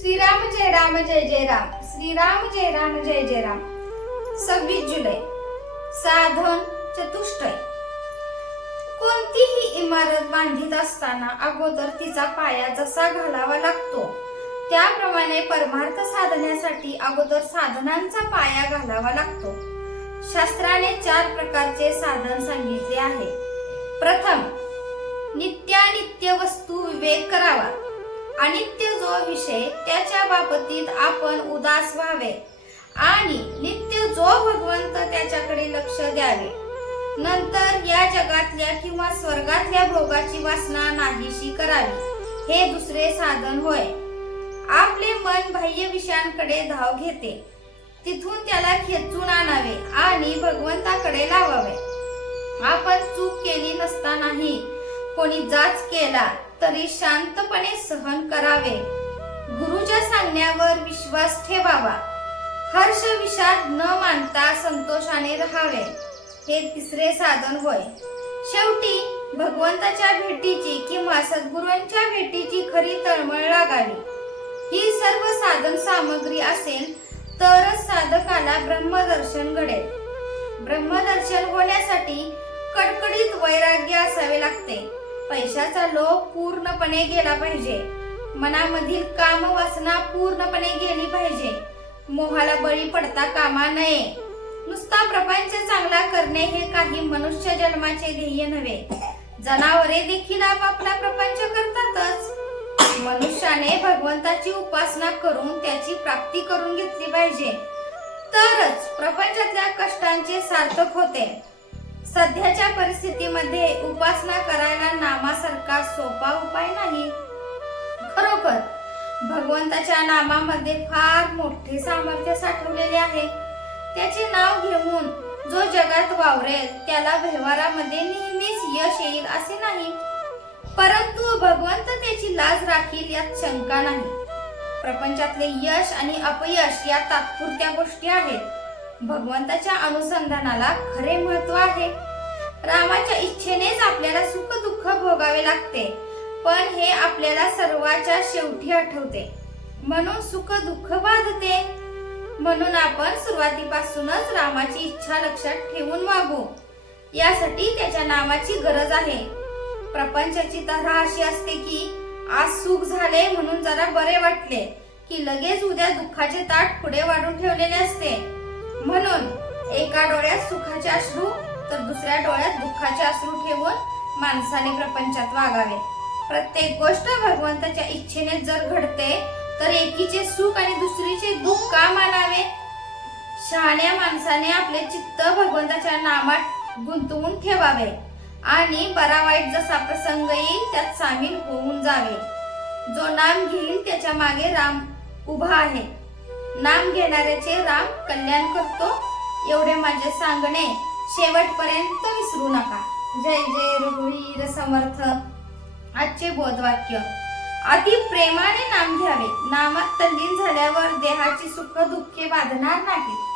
श्रीराम जय राम जय जय राम. श्रीराम जय राम जय जय राम. सव्वीस जुलै. साधन चतुष्टय. कोणतीही इमारत बांधित असताना अगोदर तिचा पाया जसा घालावा लागतो त्याप्रमाणे परमार्थ साधण्यासाठी अगोदर साधनांचा पाया घालावा लागतो. शास्त्राने चार प्रकारचे साधन सांगितले आहे. प्रथम नित्यानित्य विषय त्याच्या बाबतीत आपण उदास व्हावे. आणि नित्य जो भगवंत त्याच्याकडे लक्ष द्यावे. नंतर या जगातल्या किंवा स्वर्गातल्या भोगाची वासना नाहीशी करावी. हे दुसरे साधन होय. आपले मन बाह्य विषयांकडे धाव घेते. तिथून त्याला खेचून आणावे आणि भगवंताकडे लावावे. आपण चूक केली नसतानाही कोणी जाच केला तरी शांतपणे सहन करावे. करण्यावर विश्वास ठेवावा. हर्ष विषाद न मानता संतोषाने राहावे. हे तिसरे साधन होय. शेवटी भगवंताच्या भेटीची किंवा सद्गुरूंच्या भेटीची खरी तळमळ लागावी. ही सर्व साधन सामग्री असेल तरच साधकाला ब्रह्मदर्शन घडेल. ब्रह्मदर्शन होण्यासाठी कडकडीत वैराग्य असावे लागते. पैशाचा लोभ पूर्णपणे गेला पाहिजे. मनामधील काम वासना पूर्णपणे गेली पाहिजे. मोहाला बळी पडता कामा नये. नुसता प्रपंच चांगला करणे हे काही मनुष्य जन्माचे ध्येय नव्हे. जनावरे देखील आपापला प्रपंच करतातच. मनुष्याने भगवंताची उपासना करून त्याची प्राप्ती करून घेतली पाहिजे. तरच प्रपंचातल्या कष्टांचे सार्थक होते. सध्याच्या परिस्थितीमध्ये उपासना करायला नामासारखा सोपा उपाय नाही. खरोखर भगवंताच्या नामामध्ये फार मोठे सामर्थ्य साठवलेले आहे. त्याचे नाव घेऊन जो जगात वावरेल त्याला व्यवहारामध्ये नेहमीच यश येईल असे नाही. परंतु भगवंत त्याची लाज राखील यात शंका नाही. प्रपंचातले यश आणि अपयश या तात्पुरत्या गोष्टी आहेत. भगवंताच्या अनुसंधानाला खरे महत्त्व आहे. रामाच्या इच्छेनेच आपल्याला सुख दुःख भोगावे लागते. पण हे आपल्याला सर्वाच्या शेवटी आठवते. म्हणून सुख दुःख बाधते. म्हणून आपण सुरुवातीपासूनच रामाची इच्छा लक्षात ठेवून वागू. यासाठी त्याच्या नामाची गरज आहे. प्रपंचाची तऱ्हा अशी असते की आज सुख झाले म्हणून जरा बरे वाटले की लगेच उद्या दुःखाचे ताट पुढे वाढून ठेवलेले असते. म्हणून एका डोळ्यात सुखाचे अश्रू तर दुसऱ्या डोळ्यात दुःखाचे अश्रू ठेवून माणसाने प्रपंचात वागावे. प्रत्येक गोष्ट भगवंताच्या इच्छेने जर घडते तर एकीचे सुख आणि दुसरीचे दुःख का मानावे? शहाण्या माणसाने आपले चित्त भगवंताच्या नामात गुंतवून ठेवावे आणि बरा वाईट जसा प्रसंग येईल त्यात सामील होऊन जावे. जो नाम घेईल त्याच्यामागे राम उभा आहे. नाम घेणाऱ्याचे राम कल्याण करतो. एवढे माझे सांगणे शेवटपर्यंत विसरू नका. जय जय रघुवीर समर्थ. आजचे बोधवाक्य. अति प्रेमाने नाम घ्यावे. नामात तल्लीन झाल्यावर देहाची सुख दुःखे बाधणार नाही